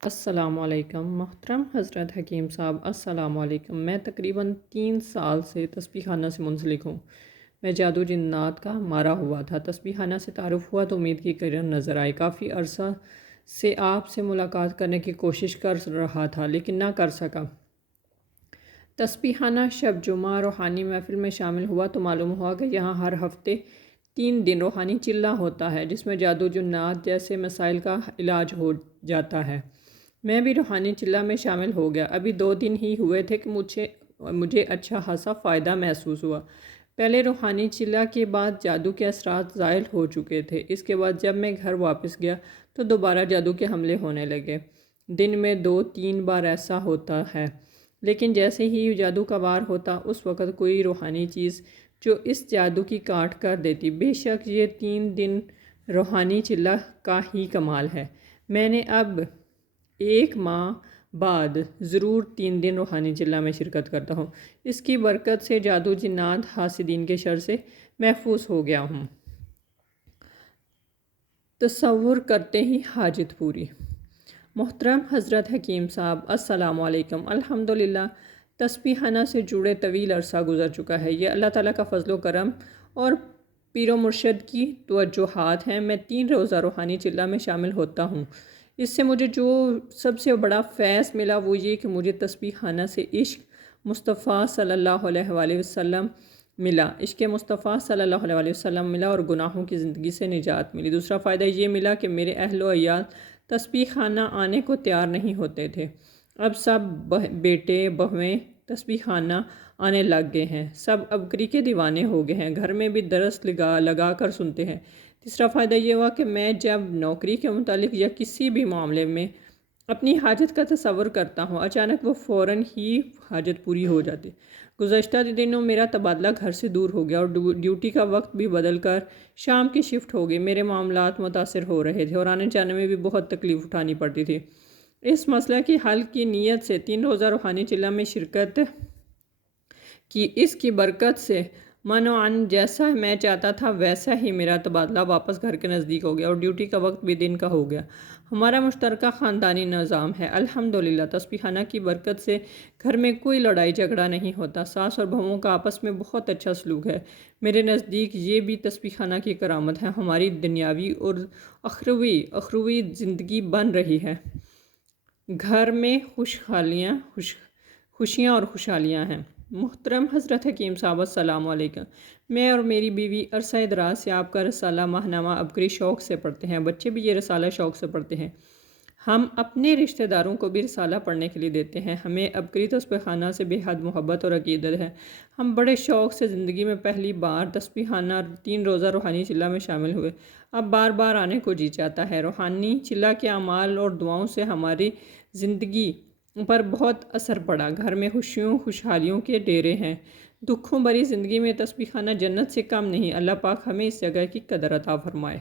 السلام علیکم محترم حضرت حکیم صاحب، السلام علیکم۔ میں تقریباً 3 سال سے تسبیح خانہ سے منسلک ہوں۔ میں جادو جنات کا مارا ہوا تھا۔ تسبیح خانہ سے تعارف ہوا تو امید کی کرن نظر آئی۔ کافی عرصہ سے آپ سے ملاقات کرنے کی کوشش کر رہا تھا لیکن نہ کر سکا۔ تسبیح خانہ شب جمعہ روحانی محفل میں شامل ہوا تو معلوم ہوا کہ یہاں ہر ہفتے 3 دن روحانی چلہ ہوتا ہے جس میں جادو جنات جیسے مسائل کا علاج ہو جاتا ہے۔ میں بھی روحانی چلہ میں شامل ہو گیا۔ ابھی 2 دن ہی ہوئے تھے کہ مجھے اچھا خاصا فائدہ محسوس ہوا۔ پہلے روحانی چلہ کے بعد جادو کے اثرات زائل ہو چکے تھے۔ اس کے بعد جب میں گھر واپس گیا تو دوبارہ جادو کے حملے ہونے لگے۔ دن میں 2-3 بار ایسا ہوتا ہے، لیکن جیسے ہی جادو کا وار ہوتا اس وقت کوئی روحانی چیز جو اس جادو کی کاٹ کر دیتی۔ بے شک یہ 3 دن روحانی چلہ کا ہی کمال ہے۔ میں نے اب 1 ماہ بعد ضرور 3 دن روحانی چلہ میں شرکت کرتا ہوں۔ اس کی برکت سے جادو جنات حاسدین کے شر سے محفوظ ہو گیا ہوں۔ تصور کرتے ہی حاجت پوری۔ محترم حضرت حکیم صاحب، السلام علیکم۔ الحمدللہ تسبیح خانہ سے جڑے طویل عرصہ گزر چکا ہے۔ یہ اللہ تعالیٰ کا فضل و کرم اور پیر و مرشد کی توجہات ہیں۔ میں 3 روزہ روحانی چلہ میں شامل ہوتا ہوں۔ اس سے مجھے جو سب سے بڑا فیض ملا وہ یہ کہ مجھے تسبیح خانہ سے عشق مصطفیٰ صلی اللہ علیہ وآلہ وسلم ملا، عشق مصطفیٰ صلی اللہ علیہ وآلہ وسلم ملا اور گناہوں کی زندگی سے نجات ملی۔ دوسرا فائدہ یہ ملا کہ میرے اہل و عیال تسبیح خانہ آنے کو تیار نہیں ہوتے تھے۔ اب سب بیٹے بہویں تسبیح خانہ آنے لگ گئے ہیں۔ سب ابکری کے دیوانے ہو گئے ہیں۔ گھر میں بھی درس لگا کر سنتے ہیں۔ تیسرا فائدہ یہ ہوا کہ میں جب نوکری کے متعلق یا کسی بھی معاملے میں اپنی حاجت کا تصور کرتا ہوں اچانک وہ فوراً ہی حاجت پوری ہو جاتی۔ گزشتہ دنوں میرا تبادلہ گھر سے دور ہو گیا اور ڈیوٹی کا وقت بھی بدل کر شام کی شفٹ ہو گئی۔ میرے معاملات متاثر ہو رہے تھے اور آنے جانے میں بھی بہت تکلیف اٹھانی پڑتی تھی۔ اس مسئلہ کی حل کی نیت سے 3 روزہ روحانی چلہ میں شرکت کی۔ اس کی برکت سے منوعاً جیسا میں چاہتا تھا ویسا ہی میرا تبادلہ واپس گھر کے نزدیک ہو گیا اور ڈیوٹی کا وقت بھی دن کا ہو گیا۔ ہمارا مشترکہ خاندانی نظام ہے۔ الحمدللہ تسبیح خانہ کی برکت سے گھر میں کوئی لڑائی جھگڑا نہیں ہوتا۔ ساس اور بہوؤں کا آپس میں بہت اچھا سلوک ہے۔ میرے نزدیک یہ بھی تسبیح خانہ کی کرامت ہے۔ ہماری دنیاوی اور اخروی زندگی بن رہی ہے۔ گھر میں خوشیاں اور خوشحالیاں ہیں۔ محترم حضرت حکیم صاحب، السلام علیکم۔ میں اور میری بیوی عرصہ دراز سے آپ کا رسالہ ماہنامہ ابکری شوق سے پڑھتے ہیں۔ بچے بھی یہ رسالہ شوق سے پڑھتے ہیں۔ ہم اپنے رشتہ داروں کو بھی رسالہ پڑھنے کے لیے دیتے ہیں۔ ہمیں ابکری تسبیح خانہ سے بے حد محبت اور عقیدت ہے۔ ہم بڑے شوق سے زندگی میں پہلی بار تسبیح خانہ 3 روزہ روحانی چلہ میں شامل ہوئے۔ اب بار بار آنے کو جی چاہتا ہے۔ روحانی چلہ کے اعمال اور دعاؤں سے ہماری زندگی پر بہت اثر پڑا۔ گھر میں خوشیوں خوشحالیوں کے ڈیرے ہیں۔ دکھوں بھری زندگی میں تسبیح خانہ جنت سے کم نہیں۔ اللہ پاک ہمیں اس جگہ کی قدر عطا فرمائے۔